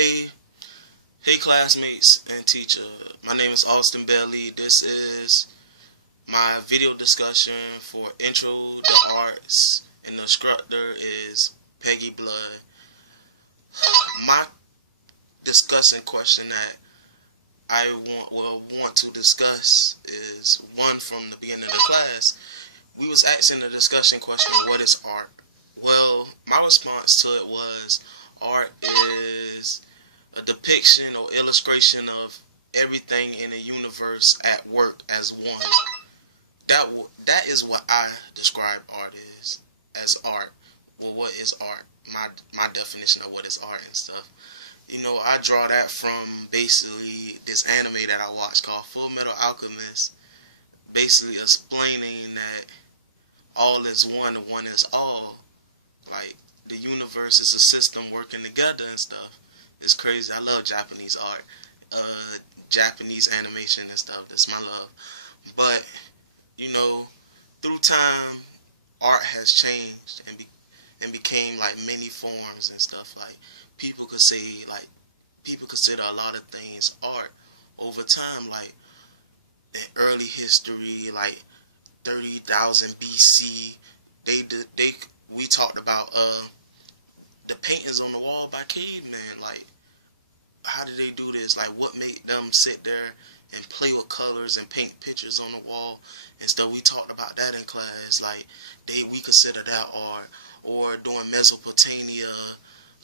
Hey classmates and teacher. My name is Austin Bailey. This is my video discussion for Intro to Arts, and the instructor is Peggy Blood. My discussing question that I want to discuss is one from the beginning of the class. We was asking the discussion question, what is art? Well, my response to it was art is a depiction or illustration of everything in the universe at work as one. That is what I describe art as art. Well, what is art? My definition of what is art and stuff. I draw that from basically this anime that I watched called Full Metal Alchemist, basically explaining that all is one and one is all. Like, the universe is a system working together and stuff. It's crazy. I love Japanese art, Japanese animation and stuff. That's my love. But, through time, art has changed and became like many forms and stuff. Like, people consider a lot of things art over time. Like, in early history, like 30,000 BC, we talked about the paintings on the wall by cavemen. Like, how did they do this? Like, what made them sit there and play with colors and paint pictures on the wall and stuff? We talked about that in class. Like, we consider that art. Or during Mesopotamia,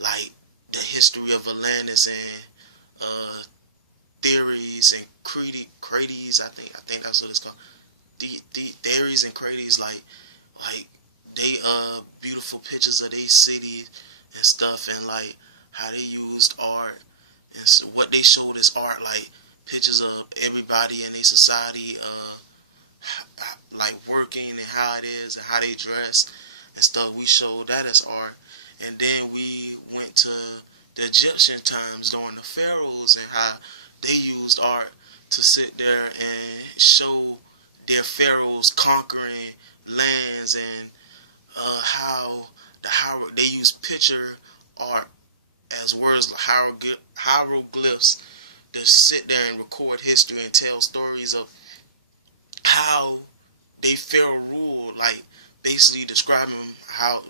like the history of Atlantis and theories and creeds. I think that's what it's called. The theories and creeds, like they beautiful pictures of their cities and stuff, and like how they used art and so what they showed as art, like pictures of everybody in their society, like working and how it is and how they dress and stuff. We showed that as art, and then we went to the Egyptian times during the pharaohs and how they used art to sit there and show their pharaohs conquering lands, and how they use picture art as words like hieroglyphs to sit there and record history and tell stories of how they pharaoh ruled, like basically describing how,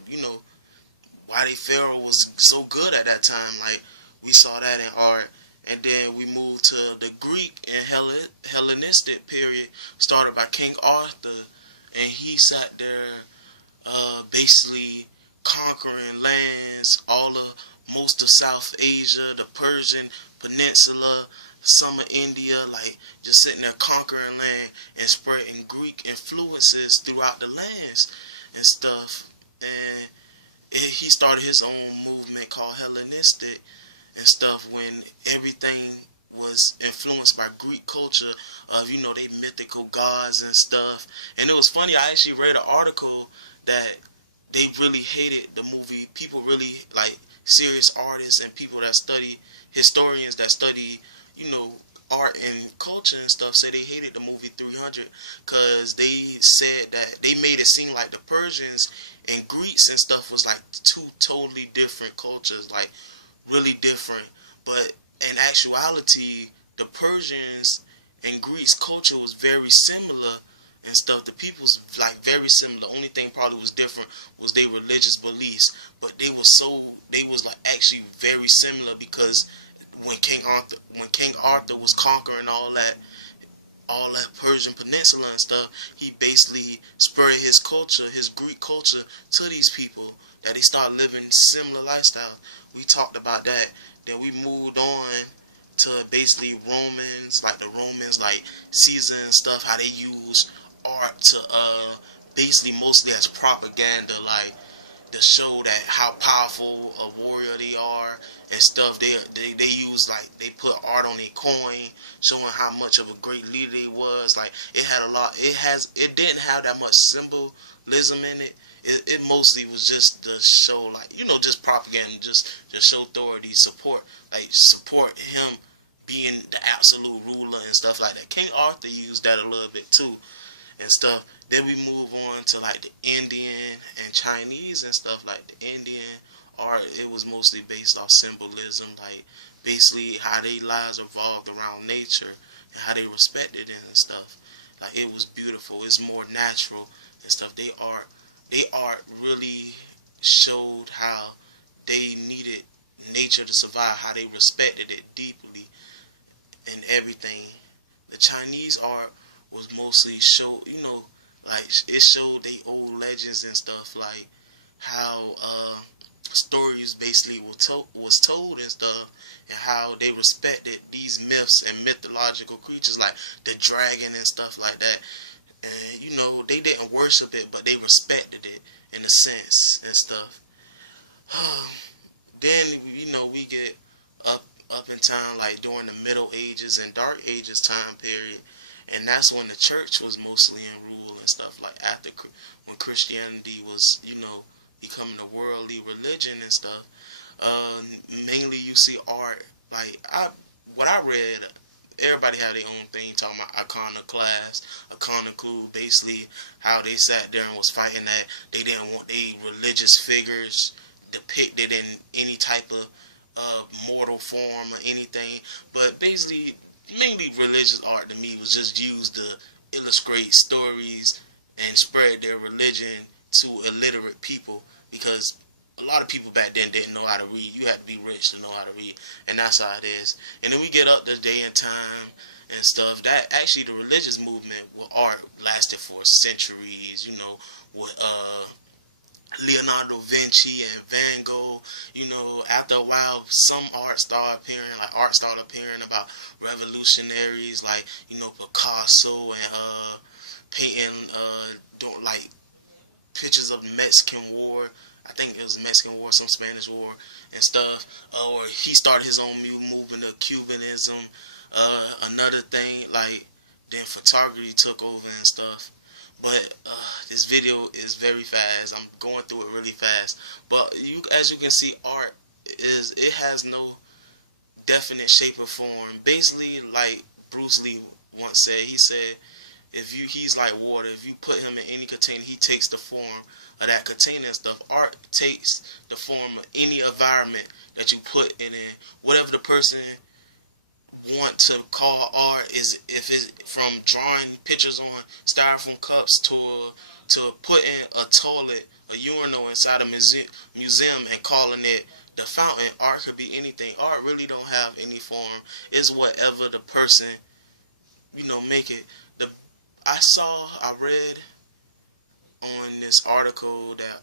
why they pharaoh was so good at that time. Like, we saw that in art. And then we moved to the Greek and Hellenistic period, started by King Arthur, and he sat there basically conquering lands, most of South Asia, the Persian Peninsula, some of India, like just sitting there conquering land and spreading Greek influences throughout the lands and stuff. And he started his own movement called Hellenistic and stuff, when everything was influenced by Greek culture of, they mythical gods and stuff. And it was funny, I actually read an article that they really hated the movie. People really, like serious artists and people that study, historians that study, art and culture and stuff, say they hated the movie 300 because they said that they made it seem like the Persians and Greeks and stuff was like two totally different cultures, like really different. But in actuality, the Persians and Greeks culture was very similar and stuff. The people's like very similar. The only thing probably was different was their religious beliefs, but they was like actually very similar, because when King Arthur was conquering all that Persian peninsula and stuff, he basically spread his culture, his Greek culture, to these people, that they start living similar lifestyle. We talked about that. Then we moved on to basically Romans, like Caesar and stuff, how they use art to basically mostly as propaganda, like to show that how powerful a warrior they are and stuff. They use, like, they put art on their coin showing how much of a great leader they was. Like, it had a lot, it didn't have that much symbolism in it. It mostly was just to show, like, just propaganda, just show authority, support him being the absolute ruler and stuff like that. King Arthur used that a little bit too and stuff. Then we move on to like the Indian and Chinese and stuff, like the Indian art, it was mostly based off symbolism, like basically how their lives revolved around nature and how they respected it and stuff. Like it was beautiful. It's more natural and stuff. They art really showed how they needed nature to survive, how they respected it deeply and everything. The Chinese art was mostly like it showed they old legends and stuff, like how stories basically was told and stuff, and how they respected these myths and mythological creatures like the dragon and stuff like that. And they didn't worship it, but they respected it in a sense and stuff. Then we get up up in time, like during the Middle Ages and Dark Ages time period, and that's when the church was mostly in rule and stuff, like after when Christianity was becoming a worldly religion and stuff. Mainly you see art, like what I read, everybody had their own thing talking about iconoclast, iconoclast, basically how they sat there and was fighting that they didn't want their religious figures depicted in any type of mortal form or anything. But basically, mainly religious art to me was just used to illustrate stories and spread their religion to illiterate people, because a lot of people back then didn't know how to read. You had to be rich to know how to read, and that's how it is. And then we get up to day and time and stuff. That actually the religious movement with art lasted for centuries. With Leonardo da Vinci and Van Gogh. After a while, some art started appearing about revolutionaries like Picasso and painting doing like pictures of the Mexican War. I think it was the Mexican War, some Spanish War and stuff. Or he started his own movement of Cubanism. Another thing, like then photography took over and stuff. But this video is very fast. I'm going through it really fast. But as you can see, art has no definite shape or form. Basically, like Bruce Lee once said, he said, he's like water. If you put him in any container, he takes the form of that container and stuff. Art takes the form of any environment that you put in it. Whatever the person want to call art, is if it's from drawing pictures on styrofoam cups to putting a toilet, a urinal inside a museum and calling it the fountain. Art could be anything. Art really don't have any form. It's whatever the person make it. I read on this article that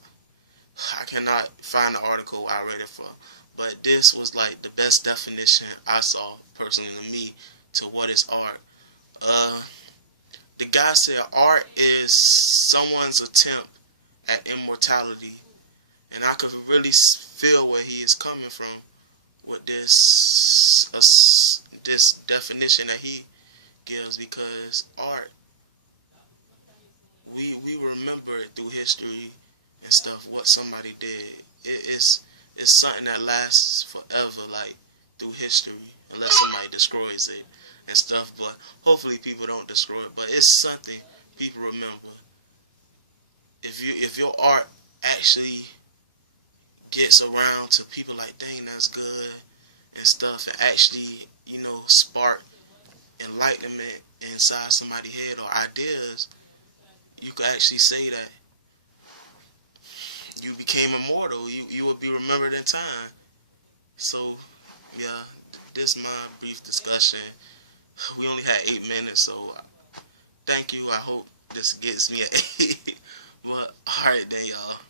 I cannot find the article I read it from, but this was like the best definition I saw personally to me to what is art. The guy said art is someone's attempt at immortality, and I could really feel where he is coming from with this definition that he gives, because art, we remember it through history and stuff, what somebody did. It's something that lasts forever, like through history, unless somebody destroys it and stuff. But hopefully people don't destroy it. But it's something people remember. If your art actually gets around to people, like, dang, that's good and stuff, and actually spark enlightenment inside somebody's head or ideas, you could actually say that you became immortal. You will be remembered in time. So, yeah, this is my brief discussion. We only had 8 minutes, so thank you. I hope this gets me an 8. But, alright then, y'all.